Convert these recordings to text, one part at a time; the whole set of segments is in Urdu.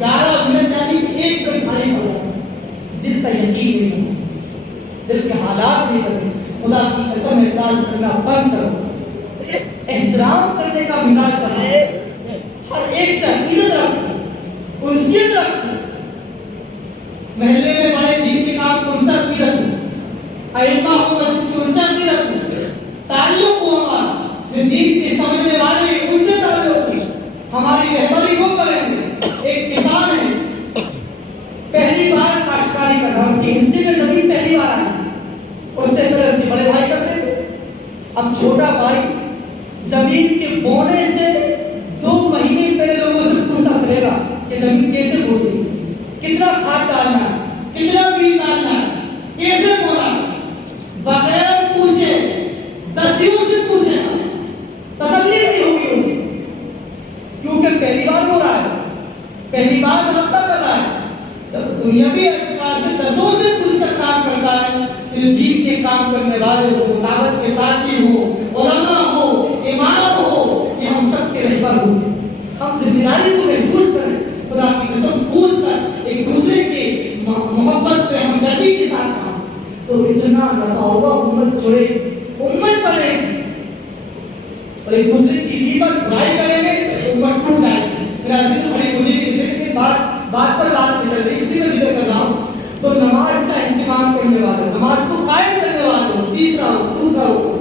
11 منٹ یعنی کہ 1 منٹ خالی پڑ رہا ہے، دل کا یقین نہیں ہوا، دل کے حالات نہیں بدلے. خدا کی قسم اعتراض کرنا بند کرو، احترام کرنے کا مزاج کرو، ہر ایک سے عقیدت رکھو، انسیت رکھو. محلے میں بڑے دین کے کام کو ان سے عقیدت ہو، ائمہ ہو مسجد کو ان سے عقیدت ہو، تعلق ہو ہمارا جو دین کے سمجھنے والے ہیں ان سے تعلق ہو. ہماری رہبری وہ کریں گے. ایک کسان ہے، پہلی بار کاشتکاری کر رہا، اس کے حصے میں زمین پہلی بار آئی، اس سے پہلے اس کے بڑے بھائی کرتے تھے. اب چھوٹا بھائی زمین کے بونے سے 2 مہینے پہلے لوگوں سے پوچھتا پڑے گا کہ زمین کیسے بوتی ہے، کتنا کھاد ڈالنا ہے، کتنا بیج ڈالنا ہے، کیسے بونا ہے. بغیر پوچھے دسیوں سے پوچھے گا، تسلی نہیں ہوگی اسے، کیونکہ پہلی بار ہو رہا ہے، پہلی بار رابطہ کر رہا ہے. جب دنیاوی اعتبار سے دسوں سے پوچھ کر کام کرتا ہے، جو دین کے کام کرنے والے ہو، دعوت کے ساتھی ہو، علماء ہو، امام ہو، یہ ہم سب کے رہبر ہوں گے. ہم ذمہ داری کو محسوس کریں، خدا کی قسم پوچھ کر ایک دوسرے کی محبت پہ ہمدردی کے ساتھ کام، تو اتنا نفع ہوگا، امت جڑے، امت بنے. اور ایک دوسرے کی غیبت برائی کریں گے، امت ٹوٹ جائے گی. میرا عزیز بھائی مجھے بھی بات پر بات نکل رہی، اس لیے میں ذکر کر رہا ہوں. تو نماز کا اہتمام کرنے والے، نماز کو قائم کرنے والے، تیسرا ہو، دوسرا ہو،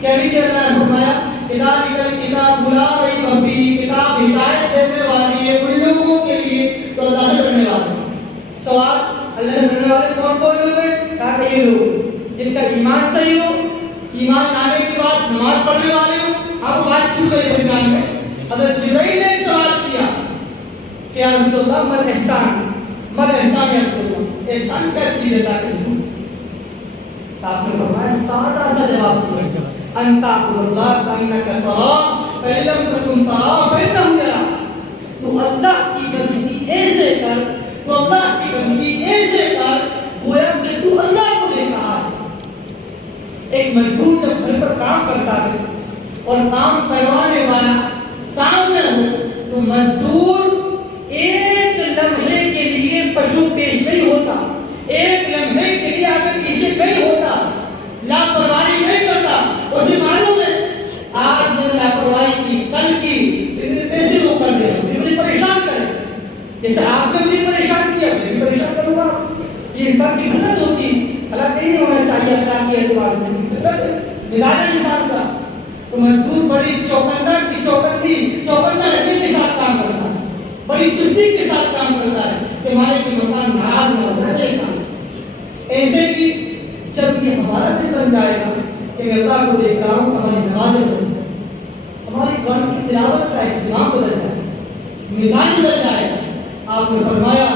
کیا نہیں کہنا ہے؟ فرمایا کتاب بلا رہی بھبی، کتاب ہدایت دینے والی ہے ان لوگوں کے لیے تو اللہ سے ڈرنے والے. سوال، اللہ سے ڈرنے والے کون کون لوگ ہیں؟ کہا کہ یہ لوگ جن کا ایمان صحیح ہو، ایمان آنے کے بعد نماز پڑھنے والے ہو. آپ بات چھو گئی درمیان میں. حضرت جبرائیل نے سوال کیا کہ یا رسول اللہ مل احسان، مل احسان یا رسول اللہ، احسان کیا چیز ہے تاکہ رسول. آپ نے فرمایا سادہ سا جواب دیا، انت اعبد اللہ کانک تراہ فإن لم تکن تراہ فإنہ یراک. تو اللہ کی بندگی ایسے کر، تو اللہ کی بندگی ایسے کر گویا کہ تو اللہ کو دیکھ رہا ہے. ایک مزدور جب گھر پر کام کرتا ہے اور کام کروانے والا سامنے ہو تو مزدور ایک لمحے کے لیے پشو پیش نہیں ہوتا، ایک لمحے کے لیے آگے پیچھے نہیں ہوتا، لاپرواہی نہیں کرتا. اسے معلوم ہے آج میں نے لاپرواہی کی، کل کی میرے پیسے وہ کر دے، مجھے پریشان کرے. جیسے آپ نے مجھے پریشان کیا، میں بھی پریشان کروں گا. یہ انسان کی فطرت ہوتی ہے، حالانکہ نہیں ہونا چاہیے اللہ کے اعتبار سے، فطرت ہے مزاج انسان کا. تو مزدور بڑی چوکنا رہنے کے ساتھ کام کرتا ہے، بڑی چستی کے ساتھ کام کرتا ہے کہ مالک کے مکان ناراض نہ ہو جائے کام سے. ایسے کہ جب یہ ہمارا دل بن جائے گا کہ میں اللہ کو دیکھ رہا ہوں، ہماری نمازیں بدل جائیں، ہماری قرآن کی تلاوت کا اہتمام بدل جائے، مزاج بدل جائے گا. آپ نے فرمایا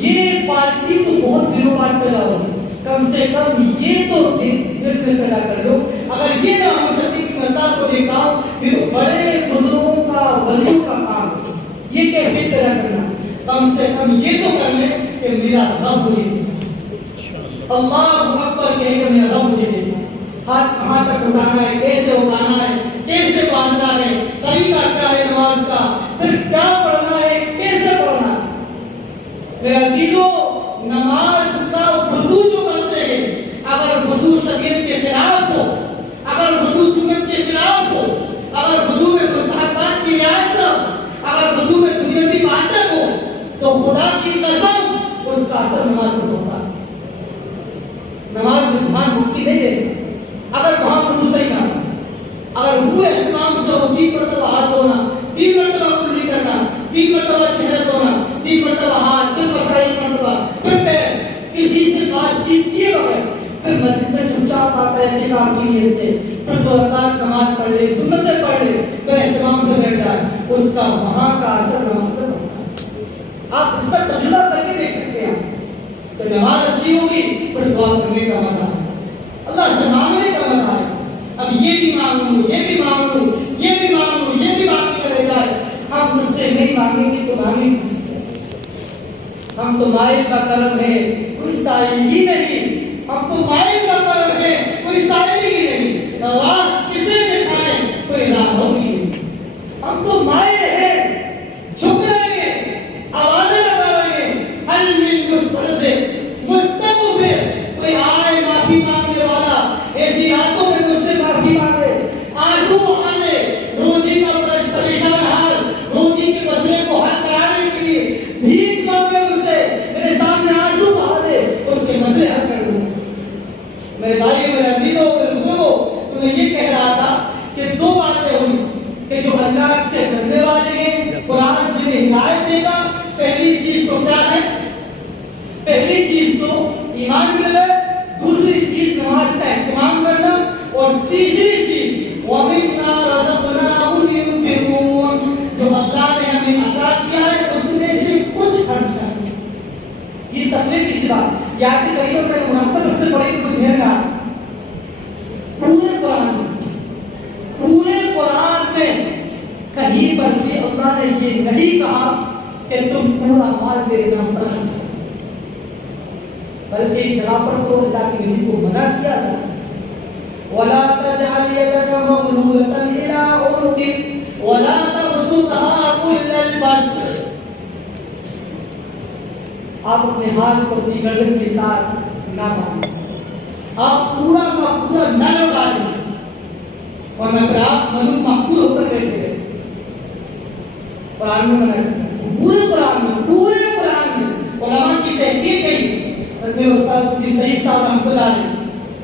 یہ پارٹی تو بہت دنوں بعد پیدا ہوگی، کم سے کم یہ تو دل میں پیدا کر لو. اگر یہ نہ ہو سکے کہ میں اللہ کو دیکھ رہا ہوں، یہ تو بڑے بزرگوں کا، ولیوں کا کام ہے. یہ کیفیت پیدا کرنا، کم سے کم یہ تو کر لیں کہ میرا رب مجھے دیکھا، اللہ اکبر کہہ کے میرا رب مجھے دیکھا. ہاتھ کہاں تک اٹھانا ہے، کیسے اٹھانا ہے، کیسے باندھنا ہے، طریقہ کیا ہے نماز کا، پھر کیا پڑھنا ہے، کیسے پڑھنا ہے. میرا عزیزو، نماز کا وضو جو کرتے ہیں، اگر وضو شریعت کے خلاف ہو، اگر وضو سنت کے خلاف ہو، اگر وضو میں مستحبات کی رعایت نہ ہو، اگر وضو میں دنیاوی باتیں ہو، تو خدا کی قسم اس کا اثر نماز پر ہوتا ہے. نماز میں دھیان مکتی نہیں ہے. اگر وہاں وضو صحیح نہ ہو، اگر وہ اہتمام سے ہو، 3 مرتبہ ہاتھ دھونا، 3 مرتبہ کلی کرنا، 3 مرتبہ چہرہ دھونا، 3 مرتبہ ہاتھ، پھر مسائل مرتبہ، پھر پیر، کسی سے بات چیت کیے بغیر، پھر مسجد میں چپ چاپ آتا ہے اعتکاف کی نیت سے، پھر 2 رکعت نماز پڑھ لے، سنتیں پڑھ لے، پھر اہتمام سے بیٹھ جائے، اس کا وہاں کا اثر نماز پر ہوتا ہے. آپ اس کا تجربہ کر کے دیکھ سکتے ہیں. تو نماز اچھی ہوگی، پھر دعا کرنے کا مزہ ہے، اللہ سے مانگنے کا مزہ ہے. اب یہ بھی مانگوں، یہ بھی مانگوں، یہ بھی مانگوں، یہ بھی مانگنے رہ جائے. ہم مجھ سے نہیں مانگیں گے تو مانگیں کس سے؟ ہم تو مائل کا کرم ہے، کوئی سائل ہی نہیں. ہم تو مائل کا کرم ہے، کوئی سائل ہی نہیں. راہ کسے دکھائے، کوئی راہ ہوگی نہیں. ہم تو مائل ہے، جھک رہے ہیں، آوازیں چیز تو کیا ہے؟ پہلی چیز تو ایمان میں ہے، دوسری چیز نماز کا اہتمام کرنا، اور تیسری چیز وَمِنَّا رَزَقْنَاهُمْ يُنْفِقُونَ، جو اللہ نے ہمیں عطا کیا ہے اس میں سے کچھ خرچ کرنا۔ یہ تقوی کی سی بات، یا کہ کہیں اور میں مناسبت سے پڑھی تو ذہن کا پورے قرآن میں کہیں پر بھی اللہ نے یہ نہیں کہا کہ تم پورا مال میرے نام پر خرچ کرو، بلکہ ایک جگہ پر تو اللہ کے نبی کو منع کیا تھا وَلَا تَجْعَلْ يَدَكَ مَغْلُولَةً إِلَىٰ عُنُقِكَ وَلَا تَبْسُطْهَا كُلَّ الْبَسْطِ، آپ اپنے ہاتھ کو اپنی گردن کے ساتھ نہ باندھیں، آپ پورا کا پورا نہ لوٹا دیں، اور نہ پھر آپ ملوک محفوظ ہو کر بیٹھے رہے۔ قرآن میں منع، پورے قرآن میں علماء کی تحقیق گئی، حضرت استاد سعید صاحب رحمۃ اللہ علیہ،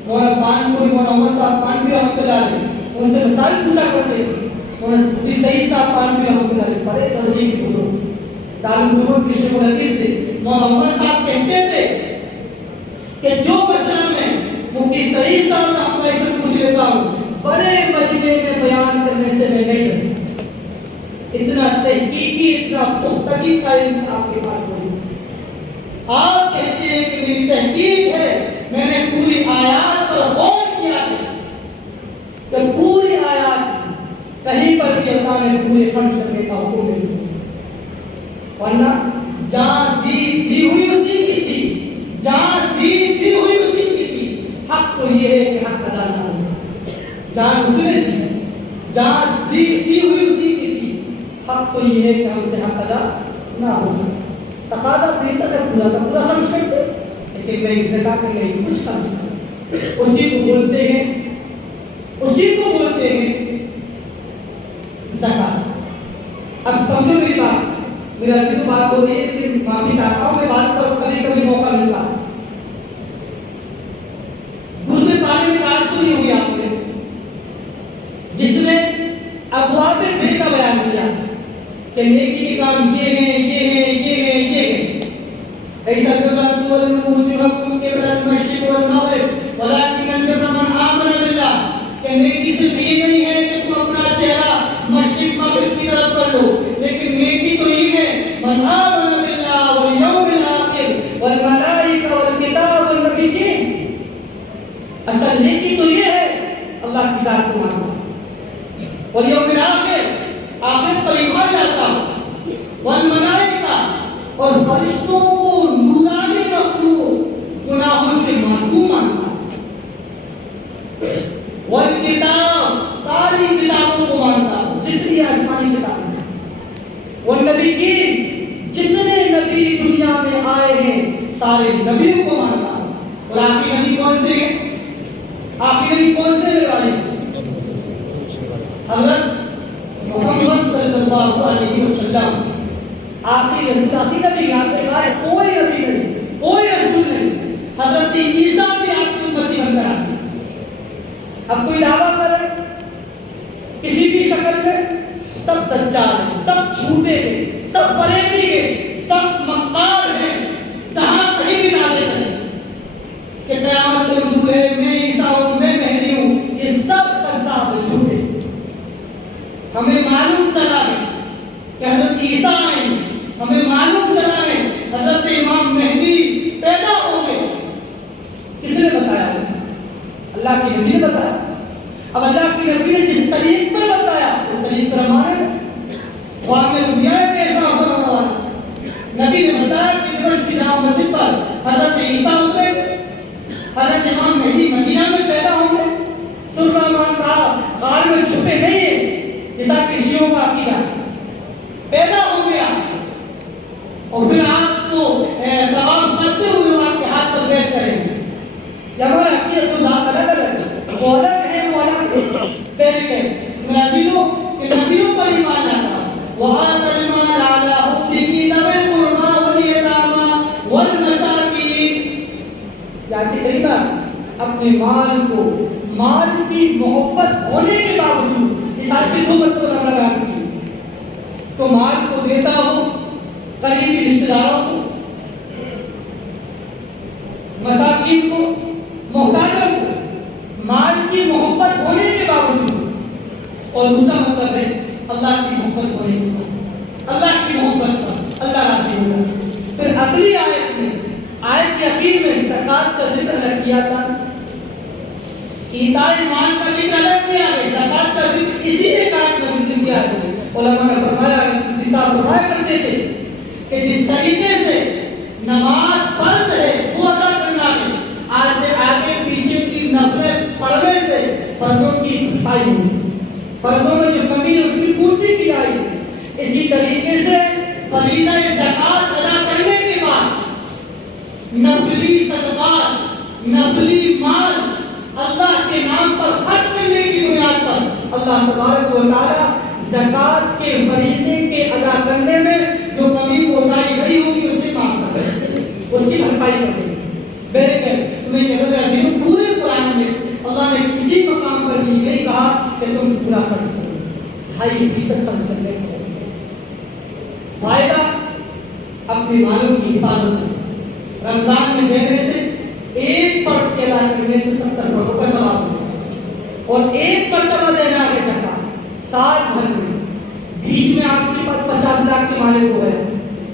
مولانا کانپور مولانا عمر صاحب کانپور رحمۃ اللہ علیہ، ان سے مسائل پوچھا کرتے تھے، مولانا سعید صاحب کانپور رحمۃ اللہ علیہ بڑے درجے کے بزرگ دارالعلوم کے شیخ الحدیث تھے۔ مولانا عمر صاحب کہتے تھے کہ جو مسئلہ میں مفتی سعید صاحب رحمۃ اللہ سے پوچھ لیتا ہوں بڑے مجمع میں بیان کرنے سے میں نہیں ڈرتا، اتنا تحقیقی اتنا پختگی کا علم آپ کے پاس نہیں۔ آپ کہتے ہیں کہ میری تحقیق ہے، میں نے پوری آیات پر غور کیا ہے کہ پوری آیات کہیں پر بھی اللہ نے پورے خرچ کرنے کا حکم نہیں دیا، ورنہ جان دی ہوئی اسی کی تھی، جان دی ہوئی اسی کی تھی، حق تو یہ ہے کہ حق ادا نہ ہو سکے، جان اسی نے دی، جان دی ہوئی اسی کی تھی، حق تو یہ ہے کہ ہم سے حق ادا نہ ہو سکے۔ تقاضا دیتا ہے پورا کا پورا خرچ کرتے، لیکن نہیں زکات کے لیے کچھ خرچ کرتے، اسی کو بولتے ہیں زکات۔ اب سمجھو میری بات، میرا عزیز بات ہو رہی ہے لیکن معافی چاہتا ہوں، میں بات پر کبھی موقع ملتا ہے۔ دوسرے پارے میں بات سنی ہوگی آپ نے جس میں ابواب بر کا بیان کیا کہ نیکی کے کام یہ ہیں ایسا کرنا تولوا وجوہکم قبل المشرق والمغرب ولکن البر من آمن باللہ، کہ نیکی صرف یہ نہیں ہے کہ تم اپنا چہرہ مشرق مغرب کی طرف کر لو، لیکن نیکی تو یہ ہے من آمن باللہ والیوم الآخر والملائکہ والکتاب والنبیین۔ اصل نیکی تو یہ ہے اللہ کی ذات کو ماننا، والیوم الآخر آخرت پر ایمان لاتا، والملائکہ اور فرشتوں کو نورانی مخلوق گناہوں سے معصوم مانتا، والکتاب ساری کتابوں کو مانتا جتنی آسمانی کتابیں ہیں، والنبیین جتنے نبی دنیا میں آئے ہیں سارے نبیوں کو مانتا۔ اور آخری نبی کون سے ہیں؟ آخری نبی کون سے میرے والے؟ حضرت محمد صلی اللہ علیہ وسلم آخری رسول، آخری نبی، یہاں پہ کہا ہے کوئی نبی نہیں، کوئی رسول نہیں، حضرت عیسیٰ بھی آپ کی امتی بن کر آئے۔ اب کوئی دعویٰ کرے کسی بھی شکل میں، سب دجال ہیں، سب جھوٹے ہیں، سب فریبی ہیں، سب مکار ہیں، جہاں کہیں بھی نعرے کریں کہ قیامت رسول ہے، میں عیسیٰ ہوں، میں مہدی ہوں، یہ سب کذاب ہیں، جھوٹے۔ ہمیں معلوم چلا ہے کہ حضرت عیسیٰ آئے، ہمیں معلوم چلا ہے حضرت امام مہدی پیدا ہوں گے، کس نے بتایا؟ اللہ کی نبی نے بتایا۔ اب اللہ کی نبی نے جس طریق پر بتایا اس طریق پر ہمارے خواب میں دنیا میں ایسا ہونا ہوا، نبی نے بتایا کہ دمشق کی جامع مسجد پر حضرت عیسیٰ اترے، حضرت امام مہدی مدینہ میں پیدا ہوں گے، سلمان کہا غار میں چھپے نہیں ہیں جیسا کہ شیعوں کا عقیدہ، پیدا ہو گیا، اور پھر آپ کو طواف کرتے ہوئے آپ کے ہاتھ پر بیٹھ کریں گے۔ یہ ہمارا عقیدہ تو ذات الگ الگ، وہ الگ ہے، وہ الگ ہے، بیٹھ کے میرے عزیزوں کہ نبیوں پر ایمان لاتا، وَآتَى الْمَالَ عَلَىٰ حُبِّهِ ذَوِي الْقُرْبَىٰ وَالْيَتَامَىٰ وَالْمَسَاكِينِ۔ یاد کریمہ اپنے مال کو، مال کی محبت ہونے کے باوجود اس آیت کی محبت کو لگا دی تو مال کو دیتا ہو قریبی رشتہ داروں مساکین کو، محتاجوں کو مال کی محبت ہونے کے باوجود، اور دوسرا مطلب ہے اللہ کی محبت ہونے کے ساتھ، اللہ کی محبت کا اللہ راضی ہوگا۔ پھر اگلی آیت میں، آیت کے اخیر میں زکوٰۃ کا ذکر الگ کیا تھا، ایتاء مال کا ذکر الگ کیا ہے، زکوٰۃ کا ذکر اسی ایک آیت میں ذکر کیا ہے۔ علماء نے فرمایا کرتے تھے کہ جس طریقے سے نماز فرض ہے وہ ادا کرنا ہے، آگے پیچھے کی نفلیں پڑھنے سے فرضوں کی بھرپائی ہوئی، فرضوں میں جو کمی ہے اس کی پورتی کی جائے گی۔ اسی طریقے سے فریضہ زکوٰۃ ادا کرنے کے بعد نفلی صدقات، نفلی مال اللہ کے نام پر خرچ کرنے کی بنیاد پر اللہ تبارک و تعالیٰ زکوٰۃ کے فریضے کے ادا کرنے میں جو کمی کوتاہی رہی ہوگی اسے معاف کر دے، اس کی بھرپائی کر دے۔ بہرکیف تمہیں یہ نظر آتی ہے پورے قرآن میں اللہ نے کسی مقام پر بھی نہیں کہا کہ تم پورا خرچ کرو، 2.5% خرچ کرنے کو فائدہ اپنے مالوں کی حفاظت ہے۔ رمضان میں دینے سے 1 فرض کے ادا کرنے سے 70 فرضوں کا ثواب ہے، اور 1 مرتبہ دینا ہے زکوٰۃ سال بھر میں۔ بیچ میں آپ کے پاس 50 لاکھ کے مالک ہو گئے،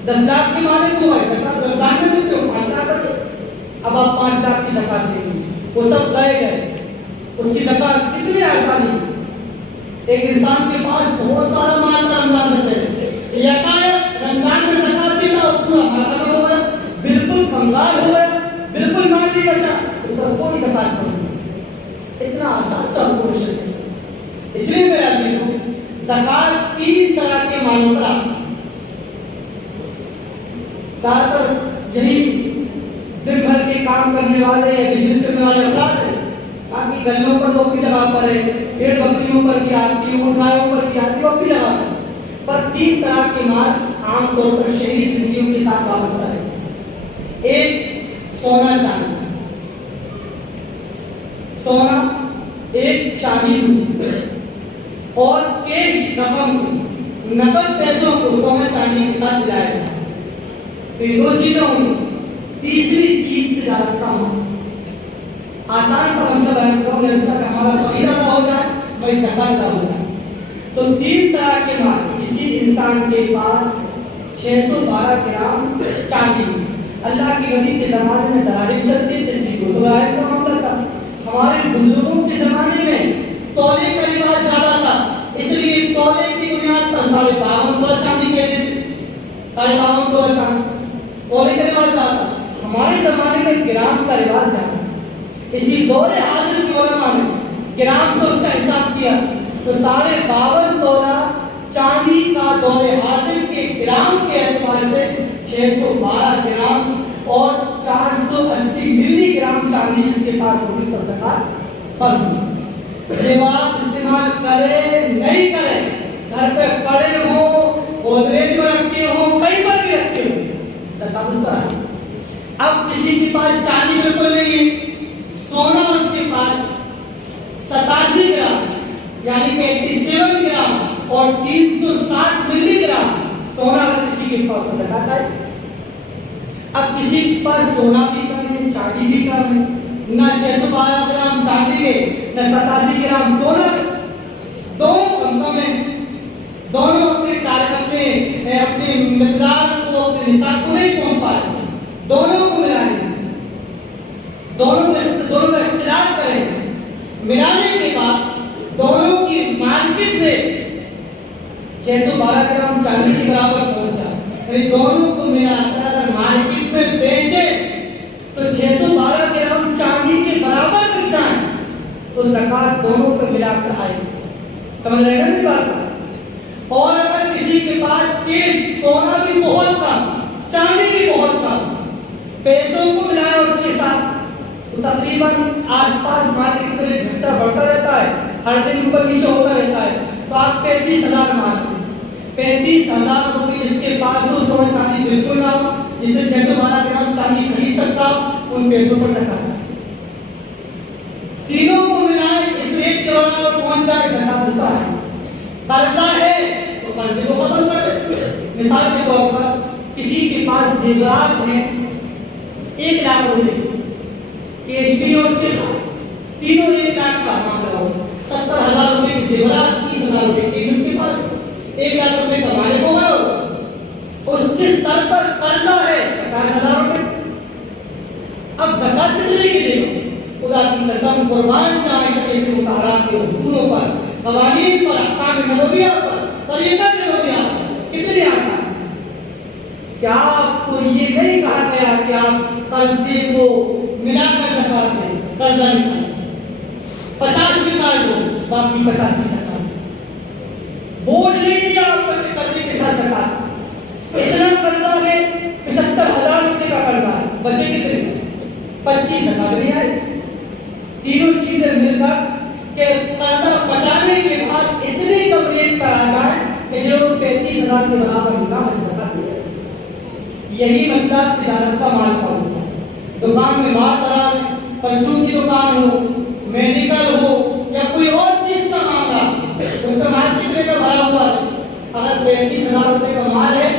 10 لاکھ کے مالک ہو گئے، زکوٰۃ رمضان میں دیتے ہو 5 لاکھ، اب آپ 5 لاکھ کی زکوٰۃ دیں گے، وہ سب گئے، اس کی زکوٰۃ کتنی آسانی۔ ایک انسان کے پاس بہت سارا مال تھا رمضان سے پہلے، یکایک رمضان میں زکوٰۃ دیتا اور پورا مال ختم ہو گیا، بالکل کنگال ہو گیا، بالکل مال نہیں بچا، اس پر کوئی زکوٰۃ نہیں۔ اتنا آسان سا پروسیس ہے۔ اس لیے میرا عزیزو، زکوٰۃ 3 طرح کے مالوں پر آتی ہے۔ زیادہ تر یہی دن بھر کے کام کرنے والے یا بزنس کرنے والے افراد ہیں، باقی گلوں پر وہ اپنی جگہ پر ہے، بھیڑ بکریوں پر بھی آتی ہے، گایوں پر بھی آتی ہے، وہ اپنی جگہ پر 3 طرح کے مال عام طور پر شہری زندگیوں کے ساتھ وابستہ ہے۔ ایک سونا چاندی، سونا ایک چاندی اور کیش رقم، نقد پیسوں کو سونا چاندی کے ساتھ ملایا جاتا ہے۔ تو یہ 2 چیزیں ہوں۔ تیسری چیز تجارت کا مال، آسان سا مسئلہ بیان کروں کہ ہمارا خرید ادا ہو جائے، ہماری زکوٰۃ ادا ہو جائے۔ تو 3 طرح کے مال، کسی انسان کے پاس 612 گرام چاندی، اللہ کے نبی کے زمانے میں دراہم چلتے تھے، اس لیے 200 دراہم کا معاملہ تھا۔ ہمارے بزرگوں کے زمانے میں تولے کا رواج زیادہ تھا، اس لیے تولے کی بنیاد پر 52.5 تولہ چاندی کہتے تھے، 52.5 تولہ چاندی تولے کا رواج زیادہ تھا۔ ہمارے زمانے میں گرام کا رواج زیادہ ہے، اسی دور حاضر کے علماء نے گرام سے اس کا حساب کیا تو 52.5 تولہ چاندی کا دور حاضر کے گرام کے اعتبار سے 612 گرام اور 480 ملی گرام چاندی جس کے پاس ہوگی اس پر زکوٰۃ فرض ہے۔ یہ بات استعمال کرے نہیں کرے، گھر پہ پڑے ہوں، گودریج میں رکھے ہوں، کہیں پر بھی رکھے ہوں، زکوٰۃ اس پر ہے۔ اب کسی کے پاس چاندی بالکل نہیں ہے، سونا اس کے پاس 87 گرام یعنی کہ 87 گرام اور 360 ملی گرام سونا اگر کسی کے پاس ہو زکوٰۃ آئے۔ اب کسی کے پاس سونا بھی کم ہے، چاندی بھی کم ہے، نہ 612 گرام چاندی ہے نہ 87 گرام سونا ہے، دونوں کم ہیں، دونوں اپنے مقدار کو، اپنے نصاب کو نہیں پہنچ پائے، دونوں کو ملائیں، دونوں کا اختلاف کریں، ملانے کے بعد دونوں کی مارکیٹ میں 612 گرام چاندی کے برابر پہنچا، یعنی دونوں کو ملا کر اگر مارکیٹ میں بیچے تو 612 گرام چاندی کے برابر بک جائیں تو زکوٰۃ دونوں پہ ملا کر آئے گی۔ سمجھ رہے ہیں میری بات؟ اور اگر کسی کے پاس تیز سونا بھی بہت کم، چاندی بھی بہت کم، پیسوں کو ملایا اس کے ساتھ تو تقریباً آس پاس مارکیٹ میں گھٹا بڑھتا رہتا ہے، ہر دن اوپر نیچے ہوتا رہتا ہے، تو آپ 35,000 مان لیں، 35,000 روپے جس کے پاس ہو، سونا چاندی بالکل نہ ہو، جس سے 612 گرام چاندی خرید سکتا ہو، ان پیسوں پر زکوٰۃ ہے۔ تینوں کو ملائے اس ریٹ کے اور پہنچ جائے، زکوٰۃ اس پر ہے۔ قرضہ ہے تو قرضے کو ختم کر دے۔ مثال کے طور پر کسی کے پاس زیورات ہیں 1 لاکھ روپے، کیش بھی ہے اس کے پاس، تینوں 1 لاکھ کا معاملہ ہو، 70,000 روپے کے زیورات، 30,000 روپے کیش اس کے پاس، 1 لاکھ روپے کا مالک ہوگا، اس کے سر پر قرضہ ہے 50,000 روپے۔ اب زکات کتنے کی دے گا؟ خدا کی قسم قربان جائے شریعت مطہرہ کے اصولوں پر، قوانین پر، احکام نبویہ پر، طریقہ نبویہ پر کتنی آسان۔ کیا آپ کو یہ نہیں کہا گیا کہ آپ قرضے کو ملا کر زکات دیں، قرضہ نکالیں، 50 نکال دو باقی 50 کی زکات، بوجھ نہیں دیا آپ پر قرضے کے ساتھ زکات، اتنا قرضہ ہے 75,000 روپے کا قرضہ ہے، بچے کتنے 25 زکات نہیں آئے۔ تینوں چیزیں مل کر کہ قرضہ پٹانے کے بعد اتنی کم ریٹ پر آ جائے کہ جو 35,000 کے برابر ہوگا زکات دے جائے۔ یہی مسئلہ تجارت کا مال کا ہوتا ہے، دکان میں مال بڑا ہے، پرچون کی دکان ہو، میڈیکل ہو یا کوئی اور چیز کا معاملہ، اس کا مال کتنے کا بھرا ہوا ہے؟ اگر 35,000 روپے کا مال ہے،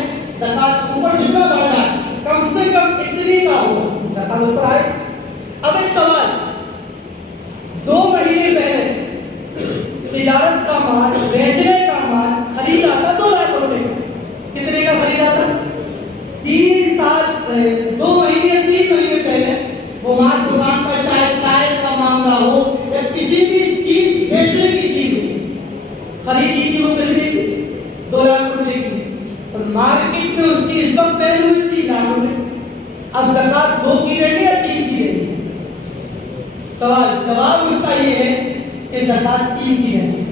زکات اوپر جتنا بڑھ رہا ہے کم سے کم اتنی کا ہو، زکات اس پر آئے۔ اب ایک سوال، 2 مہینے پہلے تجارت کا مال، بیچنے کا مال خریدا تھا 2 لاکھ روپے کا، کتنے کا خریدا تھا؟ 3 سال 2 مہینے 3 مہینے پہلے وہ مال دکان کا چاہے ٹائر کا معاملہ ہو یا کسی بھی چیز بیچنے کی چیز ہو، خریدی تھی وہ خریدی تھی 2 لاکھ روپے کی، اور مارکیٹ میں اس کی اس وقت ویلیو ہوئی 3 لاکھ روپے۔ اب زکات 2 کی دیں گے یا 3 کی دیں گے؟ جواب اس کا یہ ہے کہ زکات 3 کی دیں گے۔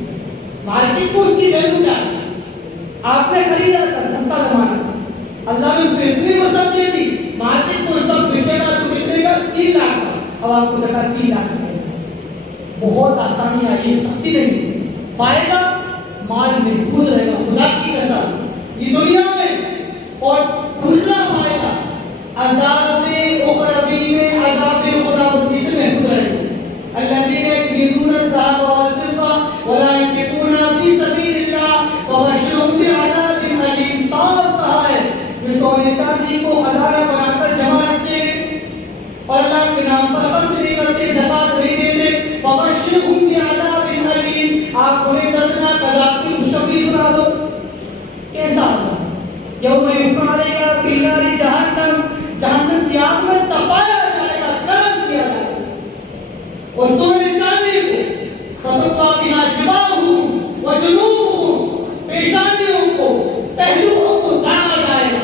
مارکیٹ کو اس کی ویلیو کیا ہے؟ آپ نے خریدا تھا سستا زمانہ، اللہ نے اس کو اتنی وسعت دے دی، مارکیٹ کو اس وقت بکے گا تو کتنے کا 3 لاکھ کا، اب آپ کو زکات 3 لاکھ دے گا۔ بہت آسانی آئی، سختی نہیں، فائدہ مال محفوظ رہے گا، خدا کی قسم یہ دنیا میں، اور دوسرا فائدہ عذاب اخروی میں، عذاب خداوندی سے محفوظ رہے گا۔ الذین یکنزون الذهب والفضة ولا ينفقونها في سبيل الله فبشرهم بعذاب أليم۔ صاف کہا ہے یہ سونے چاندی کو خزانہ بنا کر جمع رکھتے ہیں اور اللہ کے نام پر خرچ نہیں کرتے، زکات نہیں دیتے، فبشرهم بعذاب أليم، آپ انہیں دردناک عذاب کی خوشخبری سنا دو۔ کیسا عذاب؟ یوم یحمى علیہا فی نار جہنم، جہنم کی آگ میں تپایا جائے گا، گرم کیا جائے گا، اور سونے چاندی کو فتقطع بها جباہهم وجنوبهم، پیشانیوں کو، پہلوؤں کو داغا جائے گا،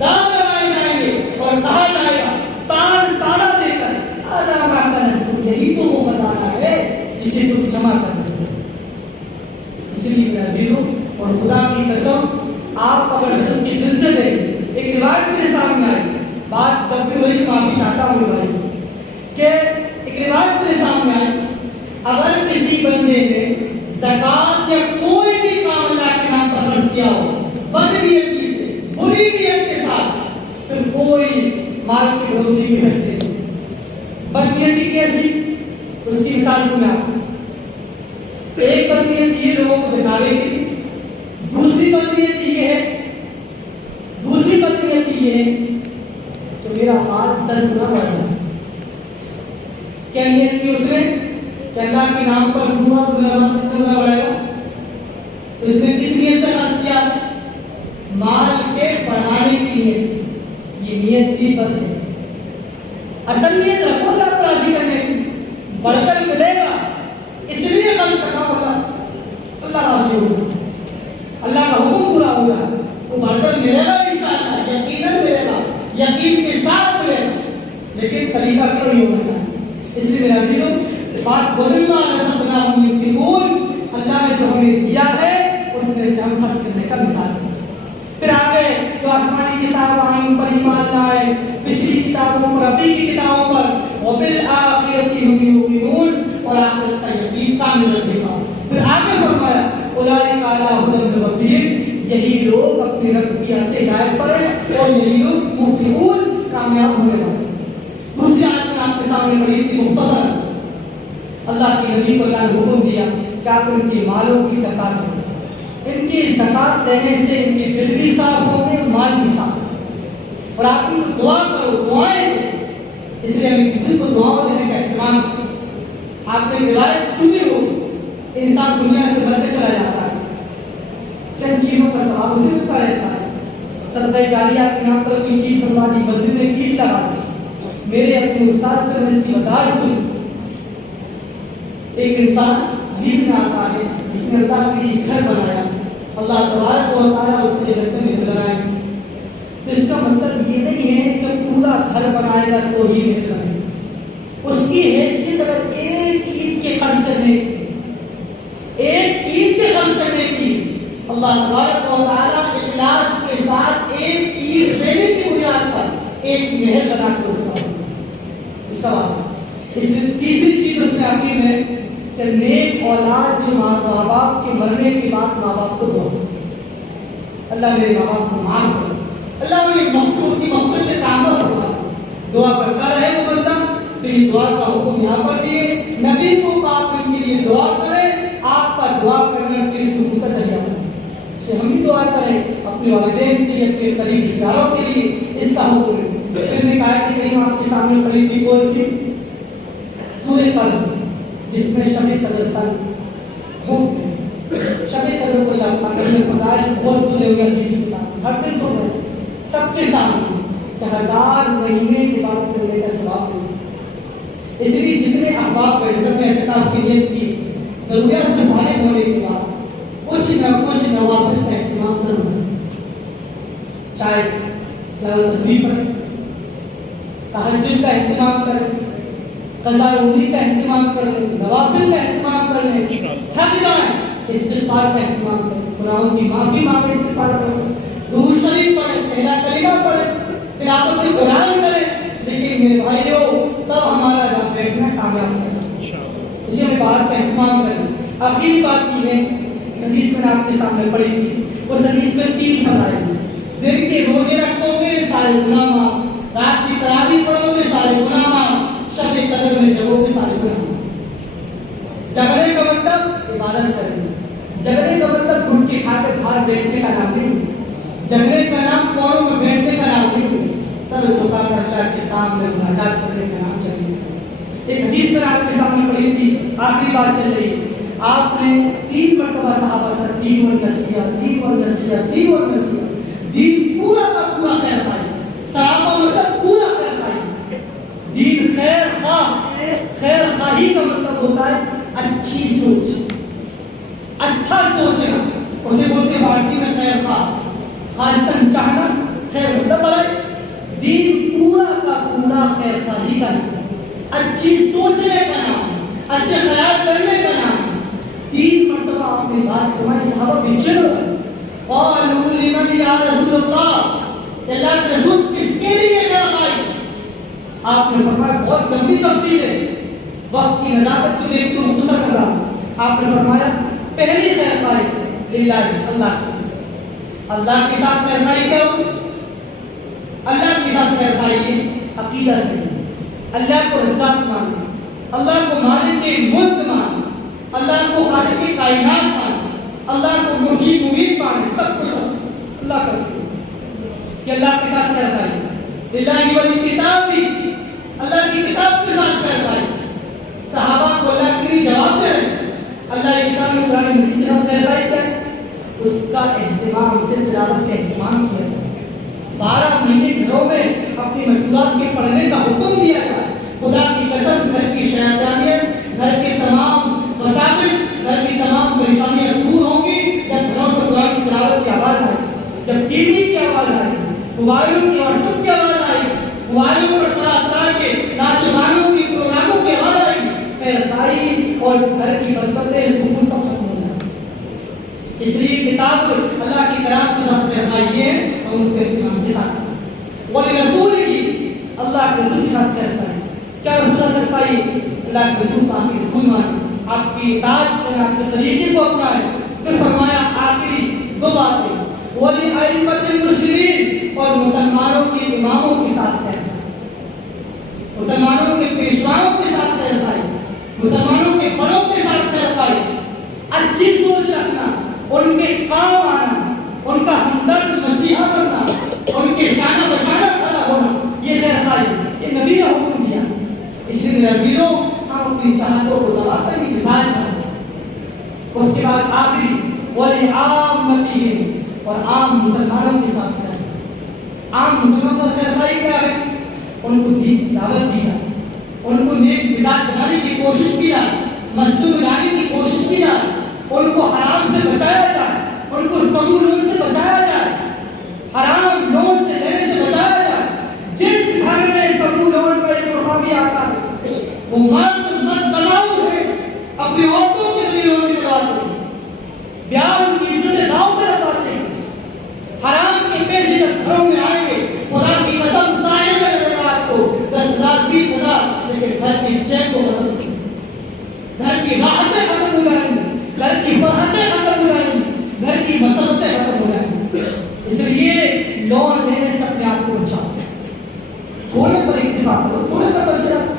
داغ لگائے جائیں گے اور کہا جائے گا تان تالا دے کر هذا ما كنزتم، یہی تو وہ خزانہ ہے جسے تم جمع کر دو۔ اس لیے میرا عزیزو اور خدا کی قسم، آپ اگر سب کی دل سے دیں، ایک روایت میرے سامنے آئی، بات جب بھی ہوئی معافی چاہتا ہوں بھائی، کہ ایک روایت میرے سامنے آئی، اگر کسی بندے نے زکات یا کوئی بھی کام اللہ کے نام پر خرچ کیا ہو بدنیتی سے، بری نیت کے ساتھ، پھر کوئی مال کی بڑھوتری کی حیثیت نہیں۔ بدنیتی کیسی؟ اس کی مثال دوں میں آپ کو۔ ایک بدنیتی یہ لوگوں کو دکھاوے کی تھی، دوسری بدنیتی یہ ہے کہ میرا مال 10 گنا بڑھ جائے۔ کیا نیت کی اس نے کہ اللہ کے نام پر دعا تو میرا مال کتنا بڑھے گا؟ تو اس نے کس نیت سے خرچ کیا؟ مال کے بڑھانے کی نیت سے۔ یہ نیت بھی بد ہے۔ اصل نیت رکھو اللہ کو راضی کرنے کی، بڑھ کر ملے گا اس لیے خرچ کرنا ہوگا، اللہ راضی ہوگا، اللہ کا حکم پورا ہوگا، وہ بڑھ کر ملے گا انشاءاللہ، یقیناً ملے گا، یقین کے ساتھ ملے گا، لیکن طریقہ کیوں نہیں ہونا چاہیے۔ اس لیے میرا عزیزو بات بولنا رزقناہم ينفقون، اللہ نے جو ہمیں دیا ہے اس میں سے ہم خرچ کرنے کا مثال ہے۔ پھر آگے جو آسمانی کتاب آئیں ان پر ایمان لائے، پچھلی کتابوں پر، ابھی کی کتابوں پر، وبالآخرۃ ہم یوقنون، اور آخرت کا یقین کامل درجے کا۔ پھر آگے فرمایا اولئک علی ھدی من ربہم، یہی لوگ اپنے رب کی طرف سے ہدایت پر ہیں اور یہی لوگ مفلحون، کامیاب ہونے والے۔ دوسری آیت میں آپ کے سامنے پڑھی تھی مختصر، اللہ کے نبی کو اللہ نے حکم دیا کہ آپ ان کے مالوں کی زکات دیں۔ ان کی زکات دینے سے ان کے دل بھی صاف ہوں گے، مال بھی صاف ہوگا، اور آپ ان کو دعا کرو، دعائیں دو اس لیے ہمیں کسی کو دعا دینے کا اہتمام. آپ نے روایت سنی ہو انسان دنیا سے مر کے چلا جاتا ہے, چند چیزوں کا ثواب اسے ملتا رہتا ہے. صدقہ جاریہ کے نام پر کوئی چیز بنوا دی, مسجد میں ٹھیک لگا دی. میرے اپنے استاد سے میں نے اس کی وضاحت سنی. ایک انسان حدیث میں آتا ہے جس نے اللہ کے لیے گھر بنایا, اللہ تبارک و تعالیٰ اس کے لیے جنت میں گھر بنائے. تو اس کا مطلب یہ نہیں ہے کہ پورا گھر بنائے گا تو ہی محل بنے. اس کی حیثیت اگر ایک اینٹ کے خرچ کرنے کی, ایک اینٹ کے خرچ کرنے کی, اللہ تبارک و تعالیٰ اخلاص کے ساتھ ایک اینٹ دینے کی بنیاد پر ایک محل بنا کے اس کا وعدہ. اس تیسری چیز اس میں آخر میں کہ نیک اولاد جو ماں باپ کے مرنے کے بعد ماں باپ کو دعا, اللہ میرے ماں باپ کو معاف کرے, اللہ انہیں مغفرت سے تعمیر ہوگا. دعا کرتا رہے وہ بندہ. تو یہ دعا کا حکم یہاں پر بھی ہے. نبی کو آپ ان کے لیے دعا کریں, آپ کا دعا کرنے کے لیے سکون کا ذریعہ ہے. اسے ہم بھی دعا کریں اپنے والدین کے لیے, اپنے قریب رشتہ داروں کے لیے, اس کا حکم ہے. پھر نے کہا کہ کریم آپ کے سامنے پڑھی تھی کوئی سی سورہ قلم جس میں شب قدر کا حکم ہے. شب قدر کو اللہ تعالیٰ نے فضائل بہت سنے ہوئے حدیث کی کتاب ہر دن سن رہے سب کے سامنے کہ 1000 مہینے کی بات کرنے کا ثواب ملتا ہے. اس لیے جتنے احباب بیٹھے سب نے اعتکاف کی نیت کی, ضروریات سے فارغ ہونے کے بعد کچھ نہ کچھ نوافل کا اہتمام ضرور کریں. چاہے صلاۃ التسبیح پڑھیں, تہجد کا اہتمام کریں, قضاء عمری کا اہتمام کریں, نوافل کا اہتمام کریں. تھک جائیں استغفار کا اہتمام کریں, گناہوں کی معافی مانگیں, استغفار کریں, درود شریف پڑھیں, پہلا کلمہ پڑھیں, تلاوت قرآن کریں. لیکن میرے بھائیو تب ہمارا جہاں بیٹھنا کامیاب کرنا, اسی میں بات کا اہتمام کریں. آخری بات یہ ہے حدیث میں آپ کے سامنے پڑھی تھی, اس حدیث میں 3 فضائل ہیں. دن کے روزے رکھو گے سارے گناہ معاف, رات کی تراویح پڑھو گے سارے گناہ معاف, شب قدر میں جگو گے سارے گناہ معاف. جگنے کا مطلب عبادت کریں, جگنے کا مطلب گھٹ کے کھا کر باہر بیٹھنے کا نام نہیں, جگنے کا نام قوروں میں بیٹھنے کا نام نہیں, سر جھکا کر اللہ کے سامنے مناجات کرنے کا نام چاہیے. ایک حدیث میں آپ کے سامنے پڑھی تھی, آخری بات چل رہی ہے. آپ نے 3 مرتبہ صحابہ سے دین و نصیحت, دین و نصیحت, دین و نصیحت, دین پورا کا پورا خیر خواہی. صحابہ مطلب پورا خیر خواہی. دین خیر خواہ, خیر خواہی کا مطلب ہوتا ہے اچھی سوچ, اچھا سوچنا. اسے بولتے ہیں فارسی میں خیر خواہ, خاصتاً چاہنا, خیر مطلب ہے دین پورا کا پورا خیر خواہی کا نام, اچھی سوچنے کا نام, اچھے خیال کرنے کا نام. 3 مرتبہ آپ نے بات فرمائی, صحابہ بے چین ہو گئے. قالوا لمن یا رسول اللہ, اللہ کے رسول کس کے لیے خیر خواہی؟ آپ نے فرمایا بہت لمبی تفصیل ہے, وقت کی نزاکت کو دیکھ تو مختصر کر رہا. آپ نے فرمایا پہلی خیر خواہی للہ, اللہ کی. اللہ کے ساتھ خیر خواہی کیا ہوگی؟ اللہ کے ساتھ خیر خواہی عقیدہ سے, اللہ کو رزاق مانے, اللہ کو مالک ملک مانے, اللہ کو خالق کائنات مانے, اللہ کو محیط ممید مانے. سب کچھ اللہ کرتے ہیں. کہ اللہ کے ساتھ خیر خواہی, للہ والی کتاب بھی, اللہ کی کتاب کے ساتھ خیر خواہی. صحابہ کو اللہ کے لیے جواب دے رہے ہیں, اللہ کی کتاب میں قرآن مجید کے ساتھ خیر خواہی کیا ہے, اس کا اہتمام, اسے تلاوت کا اہتمام کیا جائے. 12 مہینے گھروں میں اپنی مشغولات کے پڑھنے کا حکم دیا جائے. خدا کی قسم گھر کی شیطانیت, گھر کے تمام وساوس, گھر کی تمام پریشانیاں دور ہوں گی جب گھروں سے قرآن کی تلاوت کی آواز آئے, جب ٹی وی کی آواز آئے, موبائلوں کی واٹس ایپ کی آواز آئے, موبائلوں پر طرح طرح کے ناچ گانوں کی پروگراموں کی آواز آئے. خیر خواہی اور گھر کی برکتیں سکون سب ختم ہو جائیں. اس لیے کتاب اللہ کی کلام کے ساتھ خیر خواہی ہے اور اس کے اہتمام کے ساتھ. وَلِرَسُولِ اللہ کے رسول کے ساتھ خیر خواہی. کیا رسول اللہ خیر خواہی؟ اللہ کے رسول کا آخری رسول مانے, آپ کی اطاعت کریں, آپ کے طریقے کو اپنائیں. پھر فرمایا آخری 2 باتیں, وَلِأَئِمَّةِ الْمُسْلِمِينَ, اور مسلمانوں کے اماموں کے ساتھ خیر خواہی, مسلمانوں کے پیشواؤں کے ساتھ خیر خواہی, مسلمانوں کے بڑوں کے ساتھ خیر خواہی. اچھی سوچ رکھنا, ان کے کام آنا, ان کا ہمدرد مسیحا بننا, ان کے شانہ بشانہ کھڑا ہونا, یہ خیر خواہی. یہ نبی نے حکم دیا. مسلمانوں کے ساتھ چلتا ہے. عام مسلمانوں کا چرچائی کیا ہے؟ ان کو دین کی دعوت دی جائے, ان کو نیک مزاج بنانے کی کوشش کی جائے, مسجد میں لانے کی کوشش کی جائے, ان کو حرام سے بچایا جائے, ان کو سمو لون سے بچایا جائے, حرام لون سے لینے سے بچایا جائے. جس گھر میں سمو لون کا ایک روپا بھی آتا ہے وہ مرد بناؤ ہے, اپنی عورتوں کے لیے روٹی چلاتے ہیں, بیاہ ان کی عزت داؤ پہ لگاتے ہیں. حرام کے پیسے جب گھروں میں آئیں گے خدا کی قسم ظاہر میں نظر آپ کو 10,000 20,000, لیکن گھر کی چین کو ختم کر, گھر کی راحتیں ختم ہو جائیں گی, گھر کی فرحتیں ختم ہو جائیں گی, گھر کی مسرتیں ختم ہو جائیں گی. اس لیے لون لینے سے اپنے آپ کو بچاؤ, تھوڑے پر اکتفا کرو, تھوڑے پر بچے رکھو.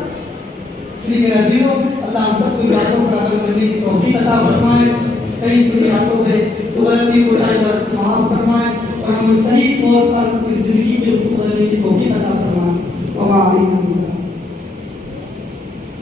اس لیے میرا عزیزو, اللہ ہم سب کو باتوں پر عمل کرنے کی توفیق عطا فرمائے. کئی ساری باتوں پہ غلطی کو معاف فرمائے اور ہم صحیح طور پر اپنی زندگی کے بدلنے کی توفیق عطا فرمائے.